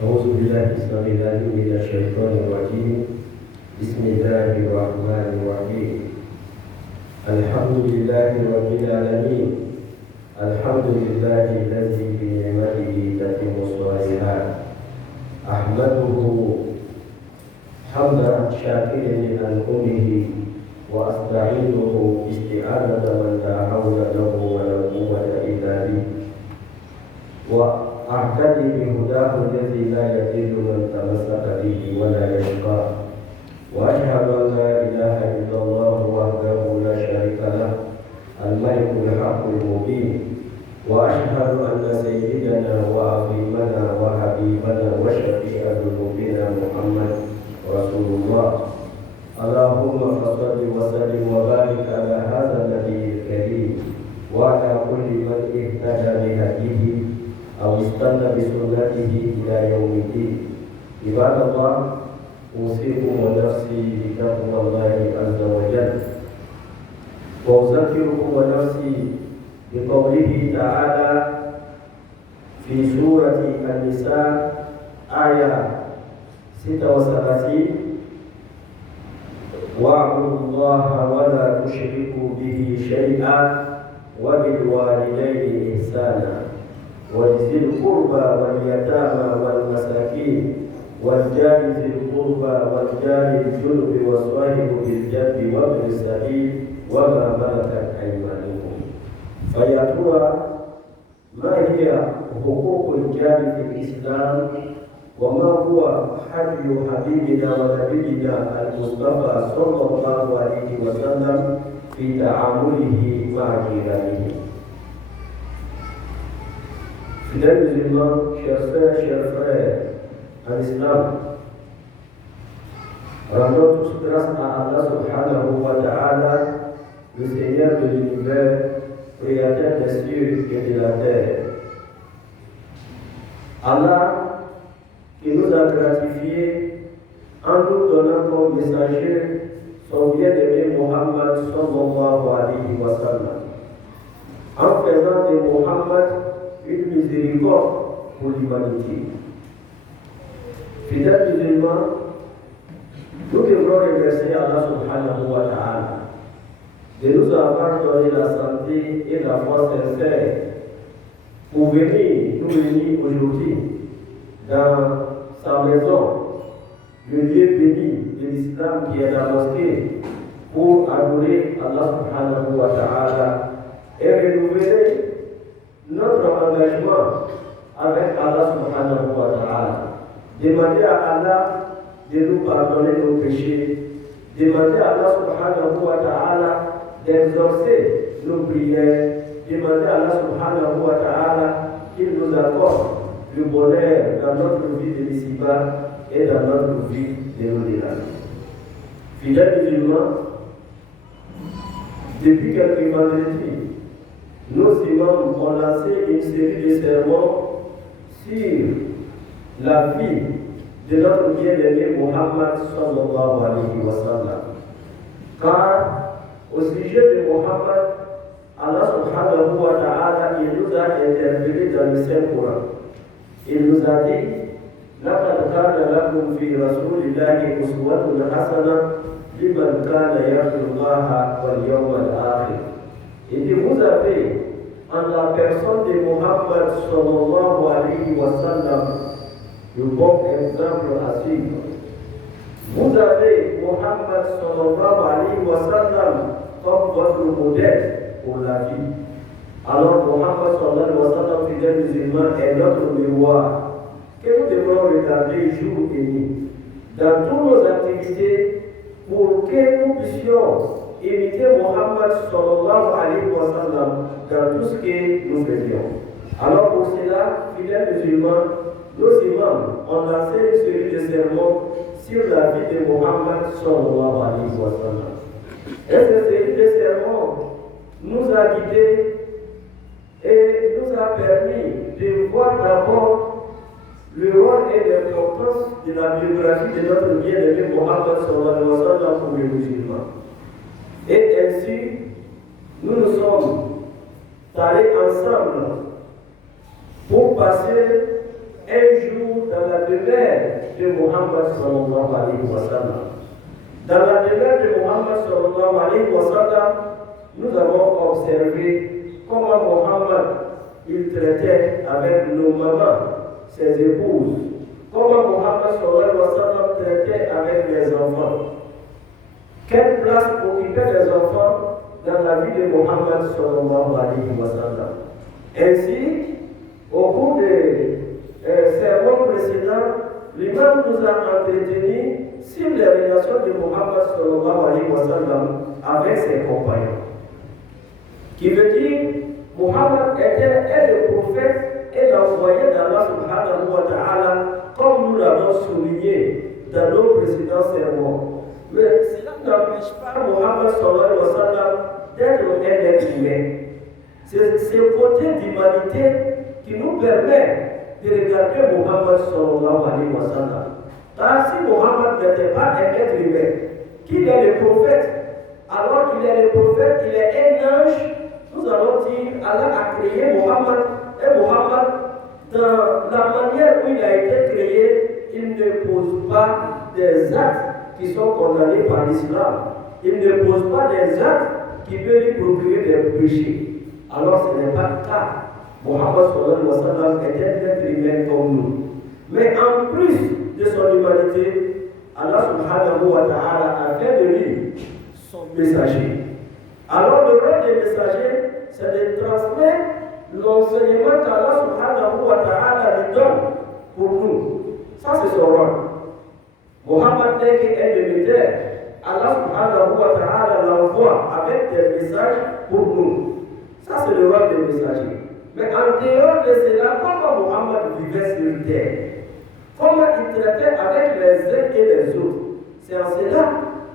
أعوذ بالله السميع العليم من الشيطان الرجيم. بسم الله الرحمن الرحيم. الحمد لله رب العالمين. الحمد لله الذي بنعمته تتم الصالحات. أحمده حمد شاكر لأنعمه وأستعينه استعانة من لا حول له ولا قوة إلا به. وأعتدي بهداه الذي لا يضل من تمسك به ولا يشقى. وأشهد أن لا إله إلا الله وحده لا شريك له الملك الحق المبين. وأشهد أن سيدنا وعظيمنا وحبيبنا وشفيع ذنوبنا محمد رسول الله. اللهم صل وسلم وبارك على هذا النبي الكريم وعلى كل من اهتدى بهديه أو استنى بسنته إلى يوم الدين. عباد الله، أوصيكم ونفسي بتقوى الله عز وجل، وأذكركم ونفسي بقوله تعالى في سورة النساء آية 36: واعبدوا الله ولا تشركوا به شيئا وبالوالدين إحسانا وذي القربى واليتامى والمساكين والجار ذي القربى والجار الجنب والصاحب بالجنب وابن السبيل وما ملكت أيمانكم. فيا ترى ما هي حقوق الجار في الإسلام؟ وما هو حدي حبيبنا ونبينا المصطفى صلى الله عليه وسلم في تعامله مع جيرانه؟ Fidèles musulmans, chers frères en islam, rendons tous grâce à Allah subhanahu wa ta'ala, le Seigneur de l'univers, créateur des cieux et de la terre. Allah qui nous a gratifiés en nous donnant comme messager son bien-aimé Muhammad sallallahu alayhi wa sallam, en faisant de Muhammad une miséricorde pour l'humanité. Fidèles musulmans, nous devrons remercier Allah subhanahu wa ta'ala de nous avoir donné la santé et la foi sincère pour venir nous réunir aujourd'hui dans sa maison, le lieu béni de l'islam qui est la mosquée, pour adorer Allah subhanahu wa ta'ala et renouveler notre engagement avec Allah subhanahu wa ta'ala. Demander à Allah de nous pardonner nos péchés. Demander à Allah subhanahu wa ta'ala d'exaucer nos prières. Demander à Allah subhanahu wa ta'ala qu'il nous accorde le bonheur dans notre vie de l'ici-bas et dans notre vie de l'au-delà. Fidèles musulmans, depuis quelques vendredis, nos imams ont lancé une série de sermons sur la vie de notre bien-aimé Muhammad sallallahu alayhi wa sallam. Car au sujet de Muhammad, Allah subhanahu wa ta'ala, il nous a interpellés dans le Saint-Coran. Il nous a dit: لَقَدْ كَانَ لَكُمْ فِي رَسُولِ اللَّهِ أُسْوَةٌ حَسَنَةٌ لِمَنْ كَانَ يَرْجُو اللَّهَ وَالْيَوْمَ الْآخِرَ. Il dit: vous avez en la personne de Muhammad sallallahu alayhi wa sallam le bon exemple à suivre. Vous avez Muhammad sallallahu alayhi wa sallam comme votre modèle pour la vie. Alors Muhammad sallallahu alayhi wa sallam, fidèle musulman, est notre miroir que nous devrons regarder jour et nuit dans toutes nos activités pour que nous puissions imiter Muhammad sallallahu alayhi wa sallam dans tout ce que nous faisions. Alors pour cela, fidèles musulmans, nos imams ont lancé une série de sermons sur la vie de Muhammad sallallahu alayhi wa sallam. Et cette série de sermons nous a guidés et nous a permis de voir d'abord le rôle et l'importance de la biographie de notre bien-aimé Muhammad sallallahu alayhi wa sallam pour les musulmans. Et ainsi, nous nous sommes allés ensemble pour passer un jour dans la demeure de Muhammad sallallahu alayhi wa sallam. Dans la demeure de Muhammad sallallahu alayhi wa sallam, nous avons observé comment Muhammad il traitait avec nos mamans, ses épouses, comment Muhammad sallallahu alayhi wa sallam traitait avec les enfants. Quelle place occupaient les enfants dans la vie de Muhammad sallallahu alayhi wa sallam. Ainsi, au cours des sermons précédents, l'imam nous a entretenu sur les relations de Muhammad sallallahu alayhi wa sallam avec ses compagnons. Qui veut dire, Muhammad était le prophète et l'envoyé d'Allah subhanahu wa ta'ala, comme nous l'avons souligné dans nos précédents sermons. Mais cela n'empêche pas Muhammad sallallahu alayhi wa sallam d'être un être humain. C'est ce côté d'humanité qui nous permet de regarder Muhammad sallallahu alayhi wa sallam. Car si Muhammad n'était pas un être humain, qu'il est le prophète, alors qu'il est le prophète, il est un ange, nous allons dire Allah a créé Muhammad, et Muhammad, dans la manière où il a été créé, il ne pose pas des actes qui sont condamnés par l'islam. Il ne pose pas des actes qui peuvent lui procurer des péchés. Alors ce n'est pas le cas. Muhammad sallallahu alayhi wa sallam était un être humain comme nous. Mais en plus de son humanité, Allah subhanahu wa ta'ala a fait de lui son messager. Alors le rôle des messagers, c'est de transmettre l'enseignement qu'Allah subhanahu wa ta'ala lui donne pour nous. Ça c'est son rôle. Muhammad n'est qu'un débiteur. Allah subhanahu wa ta'ala l'envoie avec des messages pour nous. Ça c'est le rôle des messagers. Mais en dehors de cela, comment Muhammad vivait sur terre? Comment il traitait avec les uns et les autres? C'est en cela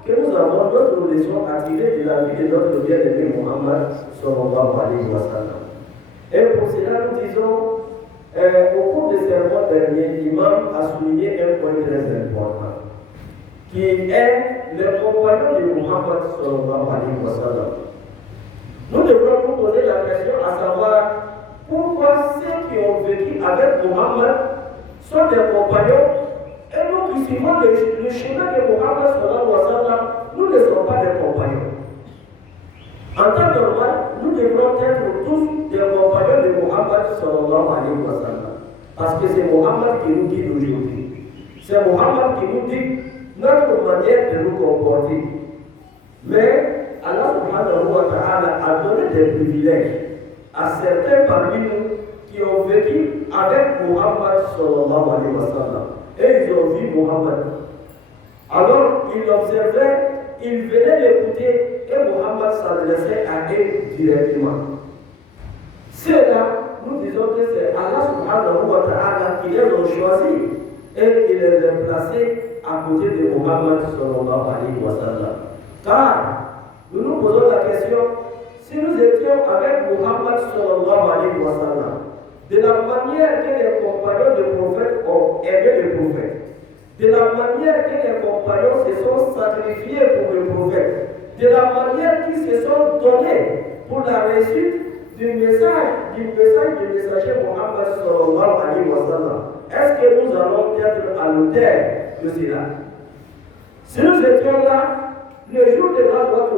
que nous avons notre leçon à tirer de la vie de notre bien-aimé Muhammad sallallahu alayhi wa sallam. Et pour cela, nous disons, au cours des sermons derniers, l'imam a souligné un point très important, qui est le compagnon de Muhammad sallallahu alayhi wa sallam. Nous devrons nous poser la question à savoir pourquoi ceux qui ont vécu avec Muhammad sont des compagnons et nous qui suivons le chemin de Muhammad sallallahu alayhi wa sallam, nous ne sommes pas des compagnons. En temps normal, nous devrons être tous des compagnons de Muhammad sallallahu alayhi wa sallam. Parce que c'est Muhammad qui nous guide aujourd'hui. C'est Muhammad qui nous dit notre manière de nous comporter. Mais Allah subhanahu wa ta'ala a donné des privilèges à certains parmi nous qui ont vécu avec Muhammad sallallahu alayhi wa sallam. Et ils ont vu Muhammad. Alors ils l'observaient, ils venaient l'écouter et Muhammad s'adressait à eux directement. Ceux-là, nous disons que c'est Allah subhanahu wa ta'ala qui les a choisis et qui les a placés à côté de Muhammad sallallahu alayhi wa sallam. Car nous nous posons la question, si nous étions avec Muhammad sallallahu alayhi wa sallam, de la manière que les compagnons du prophète ont aimé le prophète, de la manière que les compagnons se sont sacrifiés pour le prophète, de la manière qu'ils se sont donnés pour la réussite du message du messager Muhammad sallallahu alayhi wa sallam, est-ce que nous allons être à l'auteur de cela? Si nous étions là, le jour de la loi,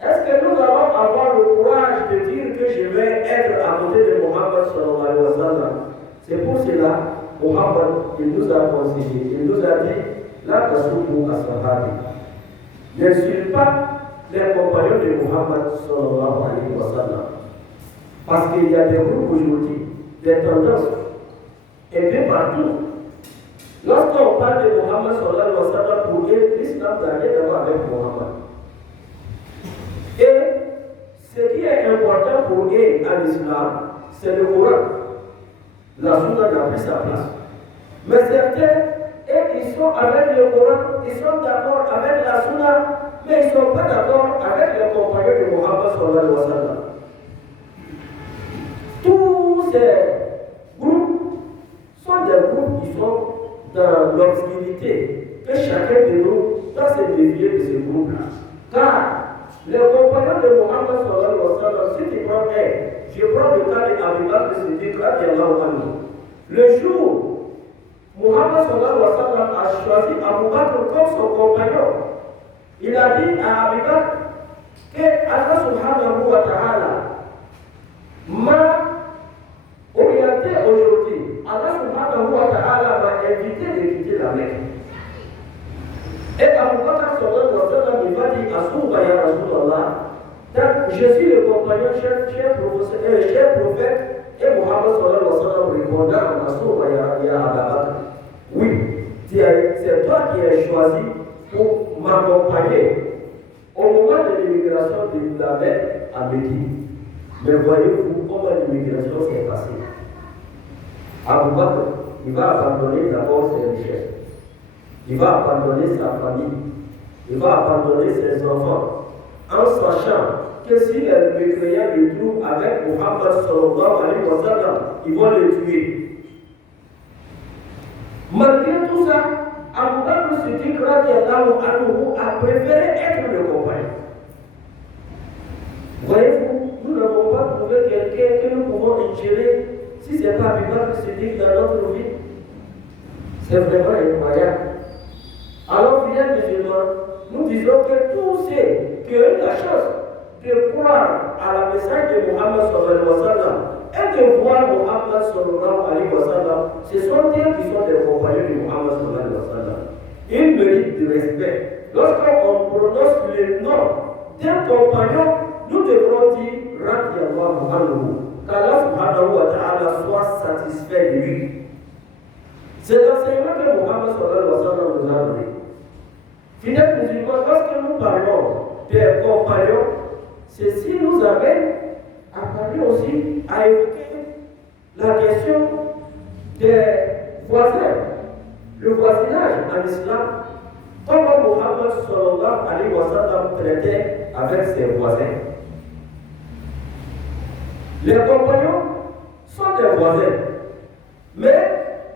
est-ce que nous allons avoir le courage de dire que je vais être à côté de Muhammad sallallahu alayhi wa sallam? C'est pour cela, Muhammad, il nous a conseillé, il nous a dit, la tasoukou as-sahabi. N'insulte pas les compagnons de Muhammad sallallahu alayhi wa sallam. Parce qu'il y a des groupes aujourd'hui, des tendances, et bien partout. Lorsqu'on parle de Muhammad sallallahu alayhi wa sallam, pour eux, l'islam n'a rien à voir avec Muhammad. Et ce qui est important pour eux en islam, c'est le Coran. La sunna n'a plus sa place. Mais certains, ils sont avec le Coran, ils sont d'accord avec la sunna, mais ils ne sont pas d'accord avec les compagnons de Muhammad sallallahu alayhi wa sallam. Tous ces groupes sont des groupes qui sont dans l'obscurité, que chacun de nous doit se dévier de ce groupe-là. Car les compagnons de Muhammad sallallahu alayhi wa sallam, si tu prends je prends le cas d'Abu Bakr Siddiq, le jour Mohammed sallallahu alayhi wa sallam a choisi Abu Bakr comme son compagnon. Il a dit à Abu Bakr que Allah subhanahu wa ta'ala m'a orienté aujourd'hui. Allah subhanahu wa ta'ala m'a invité de quitter la Mecque. Et Abu Bakr sallallahu alayhi wa sallam il va dire Asouba ya Rasulallah. Je suis le compagnon, cher prophète, et Mohammed sallallahu alayhi wa sallam répondant Asouba ya Abu Bakr. Oui, c'est toi qui es choisi pour m'accompagner au moment de l'immigration de la Mecque à Médine. Mais voyez-vous comment l'immigration s'est passée. Abu Bakr, il va abandonner d'abord ses richesses. Il va abandonner sa famille. Il va abandonner ses enfants. En sachant que si les mécréants le trouvent avec Mohammed sallallahu alayhi wa sallam, ils vont le tuer. Malgré tout ça, Abu Bakr Siddiq radiallahu anhu a préféré être le compagnon. Voyez-vous, nous n'avons pas trouvé quelqu'un que nous pouvons ingérer si ce n'est pas Abu Bakr Siddiq dans notre vie. C'est vraiment incroyable. Alors, fidèles musulmans, nous disons que tous ceux qui ont eu la chance de croire à la message de Mohammed sallallahu alayhi wa sallam et de voir Mohammed sallallahu alayhi wa sallam, ce sont eux qui sont des compagnons de Mohammed sallallahu alayhi wa sallam. Ils méritent du respect. Lorsqu'on prononce le nom d'un compagnon, nous devrons dire Radiallahu anhu, qu'Allah subhanahu wa ta'ala soit satisfait de lui. C'est l'enseignement que Mohammed sallallahu alayhi wa sallam nous a donné. Fidèles musulmans, lorsque nous parlons des compagnons, ceci nous amène à parler aussi, à évoquer la question des voisins, le voisinage en islam, comment Mohammed sallallahu alayhi wa sallam traitait avec ses voisins. Les compagnons sont des voisins, mais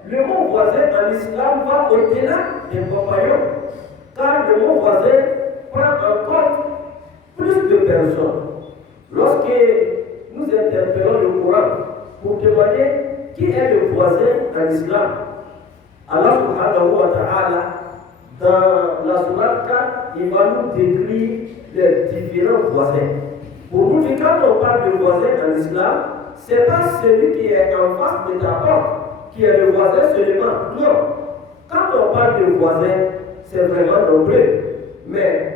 le mot voisin en islam va au-delà des compagnons, car le mot voisin prend en compte plus de personnes. Lorsque nous interpellons le Coran pour demander qui est le voisin en islam, Allah subhanahu wa ta'ala, dans la sourate 4, il va nous décrire les différents voisins. Pour nous dire, quand on parle de voisin en islam, ce n'est pas celui qui est en face de ta porte, qui est le voisin seulement. Non. Quand on parle de voisin, c'est vraiment nombreux. Mais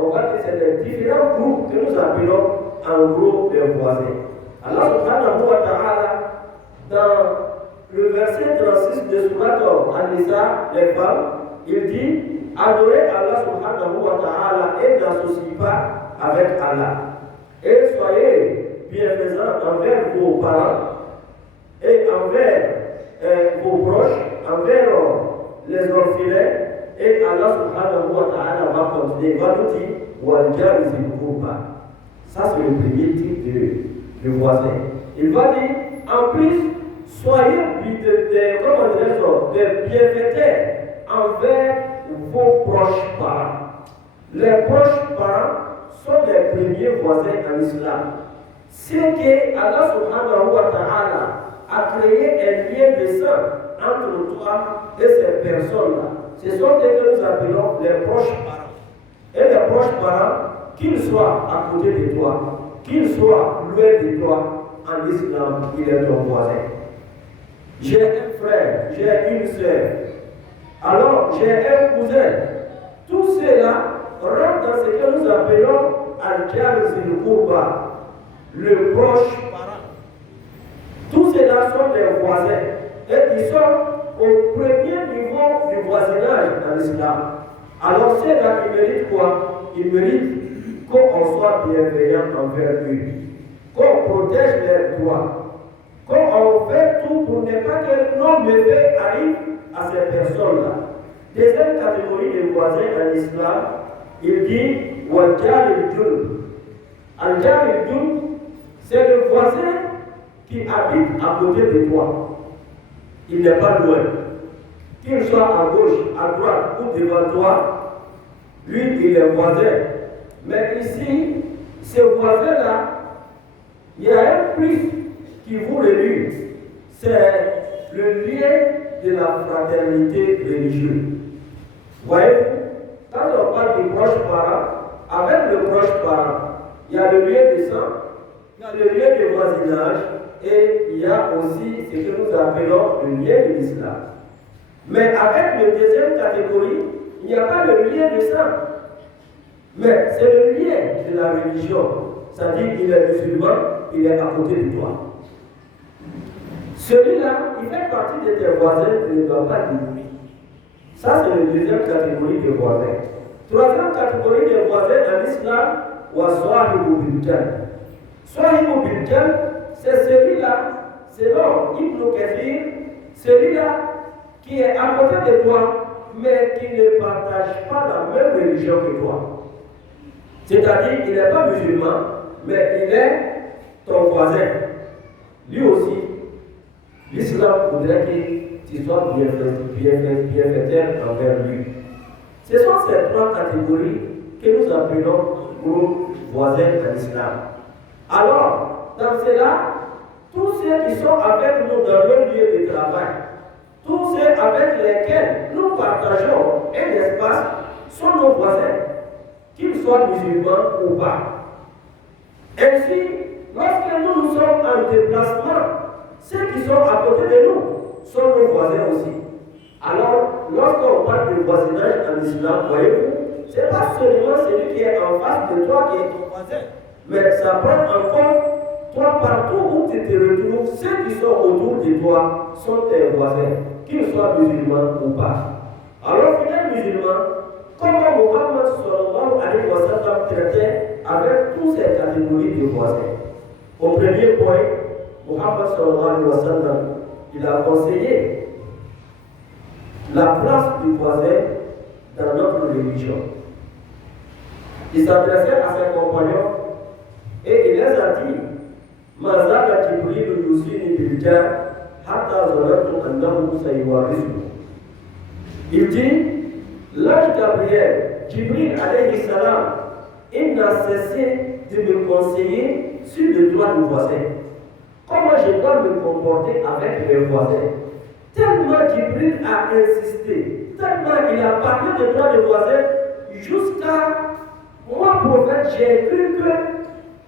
on va dire que c'est des différents groupes que nous appelons en gros des voisins. Allah subhanahu wa ta'ala, dans le verset 36 de Surat An-Nisa, les femmes, il dit adorez Allah subhanahu wa ta'ala et n'associez pas avec Allah. Et soyez bienfaisants envers vos parents et envers vos proches, envers les orphelins. Et Allah subhanahu wa ta'ala va continuer, il va nous dire Wal-Jari Zil Qurba. Ça, c'est le premier type de voisin. Il va dire en plus, soyez des bienfaiteurs envers vos proches parents. Les proches parents sont les premiers voisins en islam. C'est que Allah subhanahu wa ta'ala a créé un lien de sang entre toi et ces personnes-là. Ce sont ceux que nous appelons les proches parents. Et les proches parents, qu'ils soient à côté de toi, qu'ils soient loin de toi, en islam, il est ton voisin. J'ai un frère, j'ai une soeur, alors j'ai un cousin. Tout cela rentre dans ce que nous appelons Al-Jar Zil Qurba, le proche parent. Tous ceux-là sont des voisins et ils sont au premier niveau du voisinage en islam. Alors ceux-là, ils méritent quoi? Ils méritent qu'on soit bienveillant envers eux, qu'on protège leurs droits, qu'on fait tout pour ne pas que nos méfaits arrivent à ces personnes-là. Deuxième catégorie de voisins en islam, il dit Wal-Jar al-Jun. Al-Jar al-Jun, c'est le voisin qui habite à côté de toi. Il n'est pas loin. Qu'il soit à gauche, à droite ou devant toi, lui, il est voisin. Mais ici, ce voisin-là, il y a un plus qui vous relie. C'est le lien de la fraternité religieuse. Voyez-vous, quand on parle du proche parent, avec le proche parent, il y a le lieu de sang, il y a le lieu de voisinage et il y a aussi ce que nous appelons le lien de l'islam. Mais avec la deuxième catégorie, il n'y a pas le lien de sang. Mais c'est le lien de la religion. C'est-à-dire qu'il est musulman, il est à côté de toi. Celui-là, il fait partie de tes voisins, tu ne dois pas l'ignorer. Ça, c'est la deuxième catégorie de voisins. Troisième catégorie de voisins en islam, wa sahibu biljan. Sahibu biljan, c'est celui-là, selon Ibn Kathir, celui-là qui est à côté de toi, mais qui ne partage pas la même religion que toi. C'est-à-dire qu'il n'est pas musulman, mais il est ton voisin. Lui aussi, l'islam voudrait que tu sois bienfaiteur envers lui. Ce sont ces trois catégories que nous appelons groupes voisins en islam. Alors, dans cela, tous ceux qui sont avec nous dans leur lieu de travail, tous ceux avec lesquels nous partageons un espace sont nos voisins, qu'ils soient musulmans ou pas. Ainsi, lorsque nous sommes en déplacement, ceux qui sont à côté de nous sont nos voisins aussi. Alors, lorsqu'on parle de voisinage en islam, voyez-vous, ce n'est pas seulement celui qui est en face de toi qui est ton voisin, mais ça prend en compte toi partout où tu te retrouves, ceux qui sont autour de toi sont tes voisins, qu'ils soient musulmans ou pas. Alors, fidèles musulmans, comment Mohammed sallallahu alayhi wa sallam traitait avec toutes ces catégories de voisins? Au premier point, Mohammed sallallahu alayhi wa sallam, il a conseillé la place du voisin dans notre religion. Il s'adressait à ses compagnons et il les a dit: Mazala Jibril Yusini Biljar, Hatta Zolatu Annahu Sayyawarisu. Il dit: l'ange Gabriel, Jibril alayhi salam, il n'a cessé de me conseiller sur le droit du voisin. Comment je dois me comporter avec mes voisins? Tellement Jibril a insisté, tellement il a parlé de droit de voisin, jusqu'à moi, prophète, j'ai cru que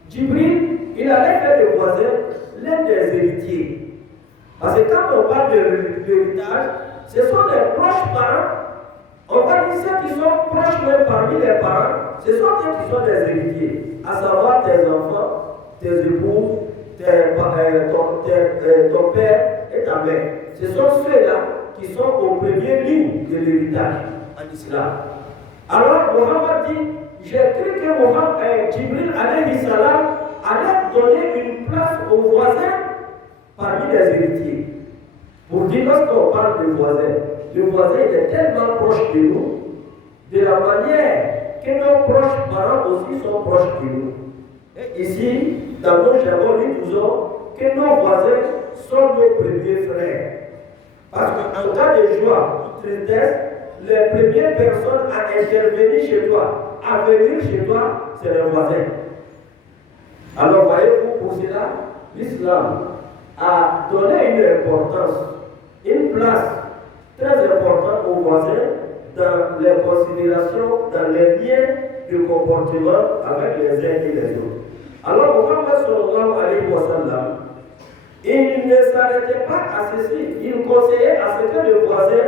Jibril, il allait faire des voisins l'un des héritiers. Parce que quand on parle de l'héritage, ce sont les proches parents. On va dire ceux qui sont proches même parmi les parents, ce sont ceux qui sont des héritiers, à savoir tes enfants, tes épouses, ton père et ta mère. Ce sont ceux-là qui sont aux premières lignes de l'héritage en islam. Alors Mohammed dit: j'ai cru que Jibril alayhi salam allait donner une place aux voisins parmi les héritiers. Pour dire, lorsqu'on parle de voisins, le voisin est tellement proche de nous, de la manière que nos proches parents aussi sont proches de nous. Et ici, dans nos jargons, nous disons que nos voisins sont nos premiers frères. Parce qu'en cas de joie ou de tristesse, les premières personnes à intervenir chez toi, à venir chez toi, c'est les voisins. Alors voyez-vous, pour cela, l'islam a donné une importance, une place très importante aux voisins dans les considérations, dans les liens de comportement avec les uns et les autres. Alors, Mohammed sallallahu alayhi wa sallam, il ne s'arrêtait pas à ceci, il conseillait à ce que le voisin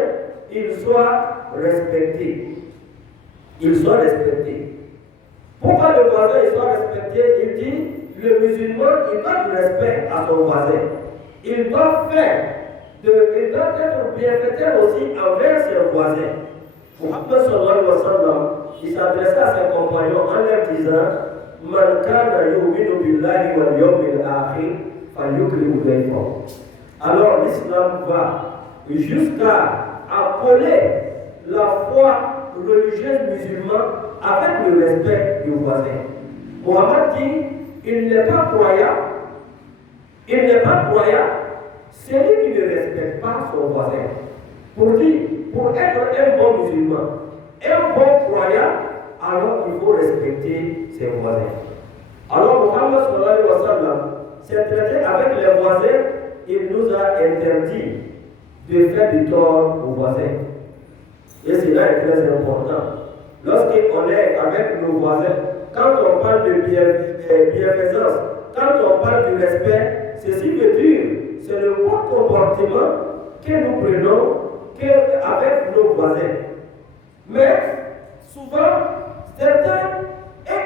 il soit respecté. Il soit respecté. Pourquoi le voisin il soit respecté? Il dit: le musulman, il doit du respect à son voisin. Il doit être bienfaiteur aussi envers ses voisins. Mohammed sallallahu alayhi wa sallam, il s'adressait à ses compagnons en leur disant: Man kana yu'minu billahi wal yawmil akhir falyukrim dayfahu. Alors l'islam va jusqu'à appeler la foi religieuse musulmane avec le respect du voisin. Mohammed dit: il n'est pas croyant, celui qui ne respecte pas son voisin. Pour être un bon musulman, un bon croyant, alors il faut respecter ses voisins. Alors Mohammed sallallahu alayhi wa sallam s'est traité avec les voisins, il nous a interdit de faire du tort aux voisins. Et cela est très important. Lorsqu'on est avec nos voisins, quand on parle de bienfaisance, quand on parle de respect, ceci veut dire c'est le bon comportement que nous prenons avec nos voisins. Mais souvent, certains,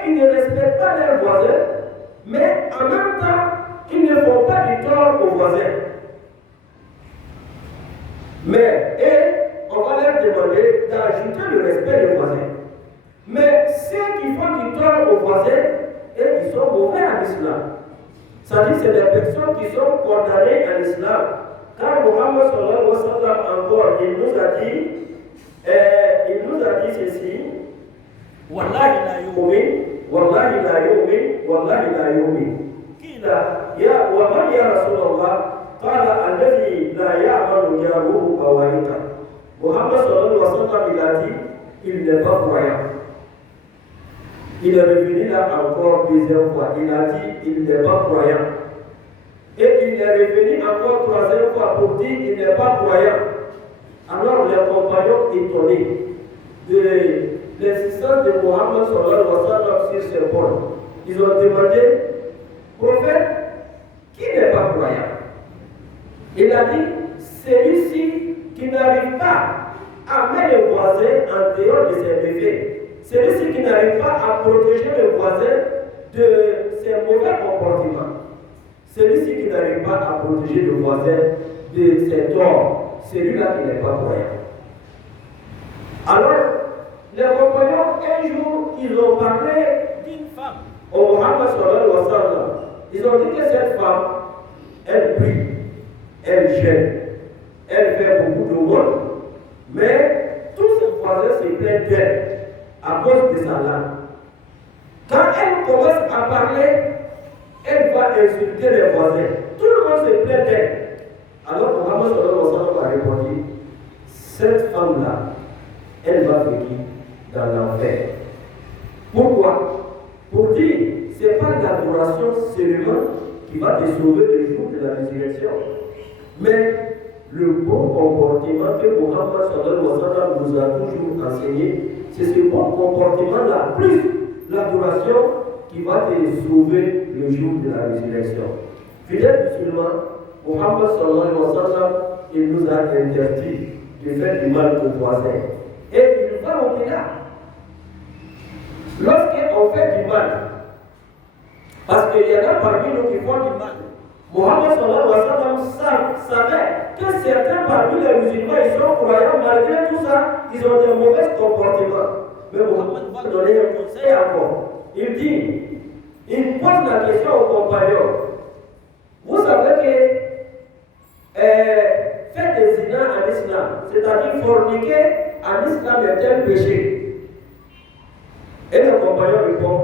ils ne respectent pas leurs voisins, mais en même temps, ils ne font pas du tort aux voisins. On va leur demander d'ajouter le respect des voisins. Mais ceux qui font du tort aux voisins, ils sont mauvais en islam. C'est-à-dire que c'est des personnes qui sont condamnées en islam. Car Mohammed sallallahu alayhi wa sallam encore, il nous a dit ceci. Wallahi la yu'min, wallahi la yu'min, wallahi la yu'min. Qila ya wa man ya Rasulullah qala alladhi la ya'malu jaruhu bawaika. Mohammed sallallahu alayhi wa sallam il a dit il n'est pas croyant. Il est revenu là encore deuxième fois. Il a dit il n'est pas croyant. Et il est revenu encore troisième fois pour dire il n'est pas croyant. Alors les compagnons étonnés de l'existence de Mohammed sallallahu alayhi wa sallam sur ce point, ils ont demandé, prophète, qui n'est pas croyant? Il a dit, celui-ci qui n'arrive pas à mettre le voisin en dehors de ses méfaits. Celui-ci qui n'arrive pas à protéger le voisin de ses mauvais comportements. Celui-ci qui n'arrive pas à protéger le voisin de ses torts. Celui-là qui n'est pas croyant. Alors, les compagnons, un jour, ils ont parlé d'une femme. Au Mohammed sallallahu alayhi wa sallam. Ils ont dit que cette femme, elle prie, elle gêne, elle fait beaucoup de monde, mais tous ses voisins se plaignent d'elle à cause de sa langue. Quand elle commence à parler, elle va insulter les voisins. Tout le monde se plaint d'elle. Alors Mohammed sallallahu alayhi wa sallam a répondu, cette femme-là, elle va venir dans l'enfer. Pourquoi? Pour dire, ce n'est pas l'adoration seulement qui va te sauver le jour de la résurrection, mais le bon comportement que Mohammed sallallahu alayhi wa sallam nous a toujours enseigné, c'est ce bon comportement-là, plus l'adoration qui va te sauver le jour de la résurrection. Fidèles musulmans, Mohammed sallallahu alayhi wa sallam, il nous a interdit de faire du mal aux voisins. Et il va au-delà. Lorsqu'on fait du mal, parce qu'il y en a parmi nous qui font du mal, Mohammed sallallahu alayhi wa sallam savait que certains parmi les musulmans, ils sont croyants, malgré tout ça, ils ont des mauvais comportements. Mais Mohammed va donner un conseil encore. Il dit, il pose la question aux compagnons. Vous savez que faire des zina en islam, c'est-à-dire forniquer en islam est un péché. Et le compagnon répond,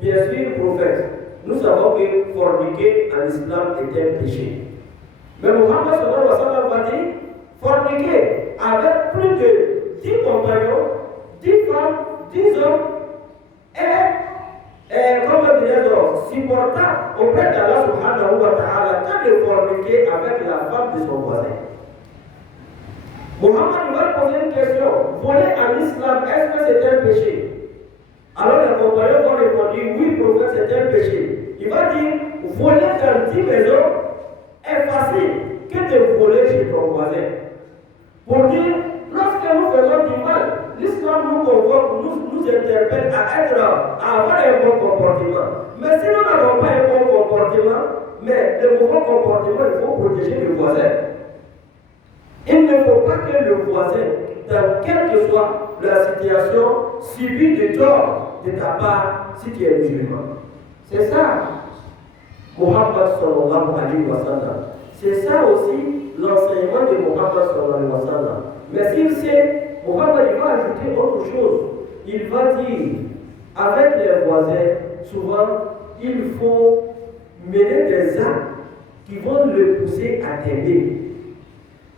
bien sûr, prophète, nous savons que forniquer en islam est un péché. Mais Mohammed sallallahu alayhi wa sallam va dire, forniquer avec plus de 10 compagnons, 10 femmes, 10 hommes, est, comme dirait-on, supportable auprès d'Allah subhanahu wa ta'ala quand de forniquer avec la femme de son voisin. Mohammed va poser une question, voler en islam, est-ce que c'est un péché? Alors les compagnons vont répondre, oui, prophète, c'est un péché. Il va dire, voler dans 10 maisons est facile que de voler chez ton voisin. Pour dire, lorsque nous faisons du mal, l'islam nous convoque, nous interpelle à avoir un bon comportement. Mais si nous n'avons pas un bon comportement, mais le mauvais comportement, il faut protéger le voisin. Il ne faut pas que le voisin, dans quelle que soit la situation, subisse du tort de ta part si tu es musulman. C'est ça, Mohammed sallallahu alayhi wa sallam. C'est ça aussi l'enseignement de Mohammed sallallahu alayhi wa sallam. Mais s'il sait, Mohammed va ajouter autre chose. Il va dire, avec les voisins, souvent, il faut mener des actes qui vont le pousser à t'aimer.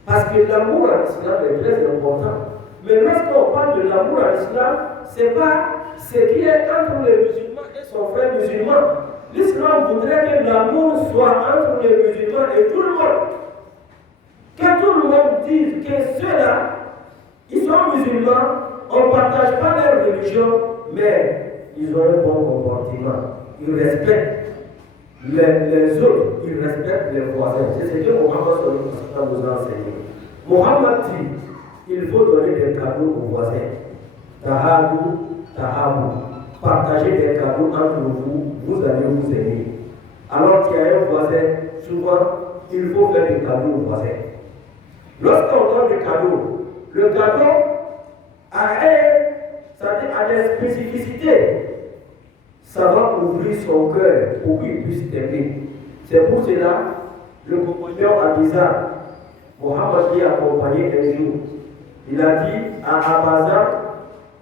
Parce que l'amour en islam est très important. Mais lorsqu'on parle de l'amour en islam, ce n'est pas ce qui est entre le musulman et son frère musulman. L'islam voudrait que l'amour soit entre les musulmans et tout le monde. Que tout le monde dise que ceux-là, ils sont musulmans, on ne partage pas leur religion, mais ils ont un bon comportement. Ils respectent les autres, ils respectent les voisins. C'est ce que Mohammed nous a enseigné. Mohammed dit, il faut donner des cadeaux aux voisins. Tahabou, tahabou. Partagez des cadeaux entre vous, vous allez vous aimer. Alors qu'il y a un voisin, souvent, il faut faire des cadeaux aux voisins. Lorsqu'on donne des cadeaux, le cadeau a des spécificités. Ça va ouvrir son cœur pour qu'il puisse t'aimer. C'est pour cela, le compagnon Abizar, Mohammed l'a accompagné un jour. Il a dit à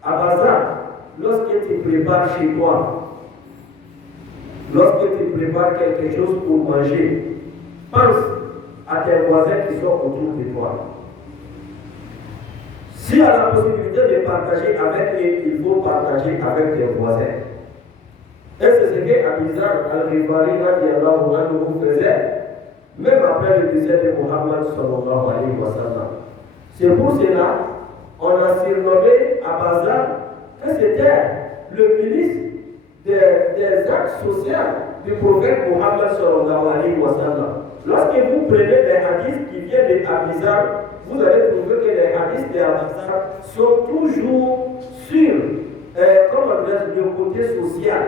Abazar, lorsque tu prépares chez toi, lorsque tu prépares quelque chose pour manger, pense à tes voisins qui sont autour de toi. Si tu as la possibilité de partager avec eux, il faut partager avec tes voisins. Et c'est ce que Abizar al-Rifari faisait, même après le décès de Mohammed sallallahu alayhi wa sallam. C'est pour cela on a surnommé Abazar que c'était le ministre des actes sociaux du prophète Mohammed sallallahu alayhi wa sallam. Lorsque vous prenez les hadiths qui viennent d'Abizar, vous allez trouver que les hadiths d'Abizar sont toujours sur le côté social.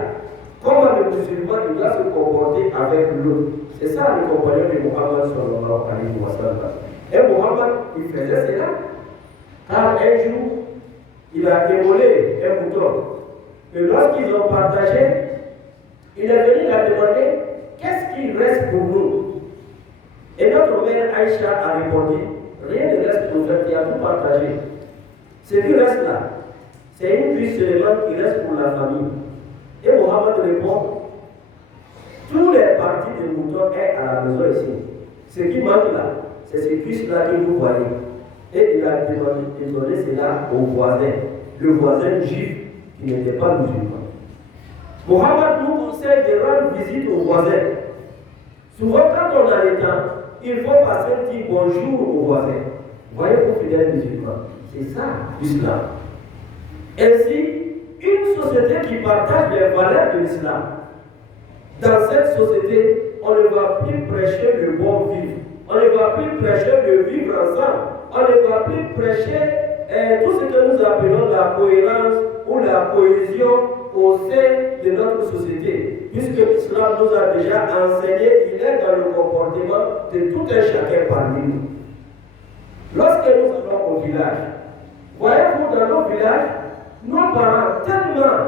Comment le musulman il doit se comporter avec l'autre. C'est ça le compagnon de Mohammed sallallahu alayhi wa sallam. Et Mohammed, il faisait cela. Car un jour, il a démolé un mouton. Et lorsqu'ils ont partagé, il est venu la demander qu'est-ce qui reste pour nous. Et notre mère Aïcha a répondu rien ne reste pour faire, il a tout partagé. Ce qui reste là, c'est une cuisse seulement qui reste pour la famille. Et Mohammed répond tous les parties de mouton est à la maison ici. Ce qui manque là, c'est ces cuisses-là que vous voyez. Et il a donné cela au voisin, le voisin juif qui n'était pas musulman. Mohammed nous conseille de rendre visite aux voisins. Souvent, quand on a le temps, il faut passer un petit bonjour aux voisins. Voyez-vous, fidèles musulmans, c'est ça l'islam. Ainsi, une société qui partage les valeurs de l'islam. Dans cette société, on ne va plus prêcher le bon vivre. On ne va plus prêcher le vivre ensemble. On ne va plus prêcher tout ce que nous appelons la cohérence ou la cohésion au sein de notre société. Puisque l'islam nous a déjà enseigné, il est dans le comportement de tout un chacun parmi nous. Lorsque nous allons au village, voyez-vous, dans nos villages, nos parents, tellement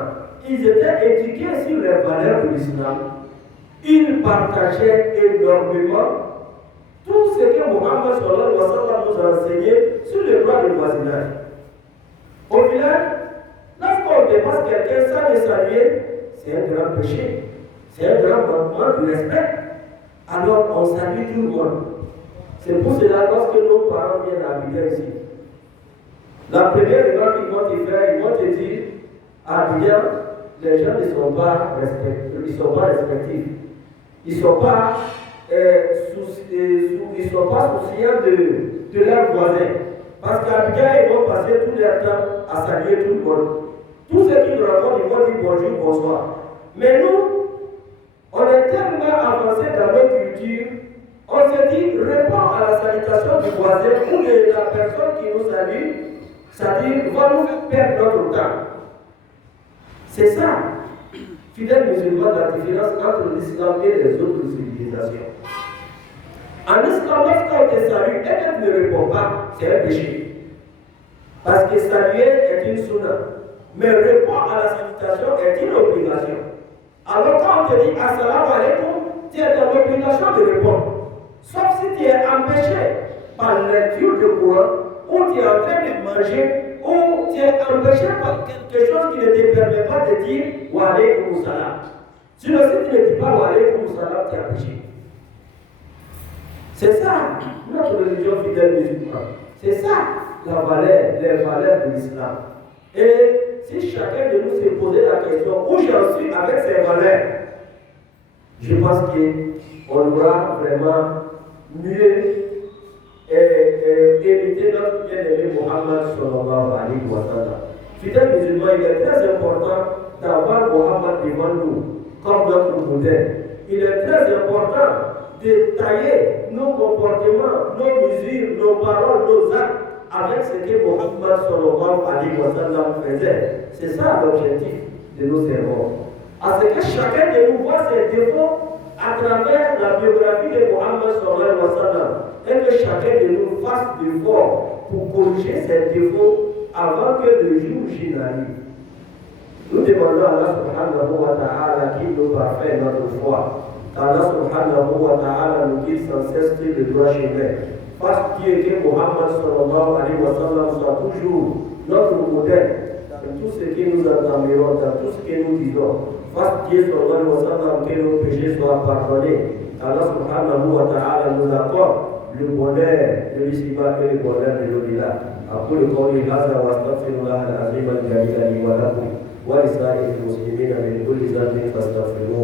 ils étaient éduqués sur les valeurs de l'islam, ils partageaient énormément tout ce que Mohammed sallallahu alayhi wa sallam nous a enseigné sur le droit du voisinage. Au village, lorsqu'on dépasse quelqu'un sans le saluer, c'est un grand péché, c'est un grand manquement de respect. Alors on salue tout le monde. C'est pour cela lorsque nos parents viennent habiter ici, la première remarque qu'ils vont te faire, ils vont te dire, à bien, les gens ne sont pas respectifs. Ils ne sont pas souciants de leurs voisins. Parce qu'à bien, ils vont passer tout leur temps à saluer tout le monde. Tous ceux qui nous rencontrent, ils vont dire bonjour, bonsoir. Mais nous, on est tellement avancé dans notre culture, on se dit, réponds à la salutation du voisin ou de la personne qui nous salue, c'est-à-dire, va nous faire perdre notre temps. C'est ça, fidèles musulmans, la différence entre l'islam et les autres civilisations. En islam, lorsqu'on te salue et que tu ne réponds pas, c'est un péché. Parce que saluer est une sunna. Mais répondre à la salutation est une obligation. Alors quand on te dit assalamu alaikum, tu es dans l'obligation de répondre. Sauf si tu es empêché par lecture de Coran, ou tu es en train de manger, ou tu es empêché par quelque chose qui ne te permet pas de dire wa alaykum salam. Sinon, si tu ne dis pas wa alaykum salam, tu es empêché. C'est ça, notre religion fidèle musulmane. C'est ça, les valeurs de l'islam. Et si chacun de nous se posait la question où j'en suis avec ces valeurs, je pense qu'on aura vraiment mieux éviter notre bien-aimé Mohammed sallallahu alayhi wa sallam. Fidèles musulmans, il est très important d'avoir Mohammed devant nous comme notre modèle. Il est très important de tailler nos comportements, nos mesures, nos paroles, nos actes avec ce que Mohammed sallallahu alayhi wa sallam faisait. C'est ça l'objectif de nos sermons. À ce que chacun de nous voit ses défauts à travers la biographie de Mohammed sallallahu alayhi wa sallam et que chacun de nous fasse l'effort pour corriger ses défauts avant que le jour J n'arrive. Nous demandons à Allah subhanahu wa ta'ala qu'il nous parfait notre foi. Allah subhanahu wa ta'ala nous dit sans cesse que le droit chemin. Fasse Dieu que Mohammed sallallahu alayhi wa sallam soit toujours notre modèle dans tout ce que nous entendons, dans tout ce que nous disons. Fasse Dieu sallallahu alayhi wa sallam que nos péchés soient pardonnés. Allah subhanahu wa ta'ala nous accorde le bonheur de l'ici-bas et le bonheur de l'au-delà. أقول قولي هذا وأستغفر الله العظيم الجليل لي ولكم ولسائر المسلمين من كل ذنب فاستغفروه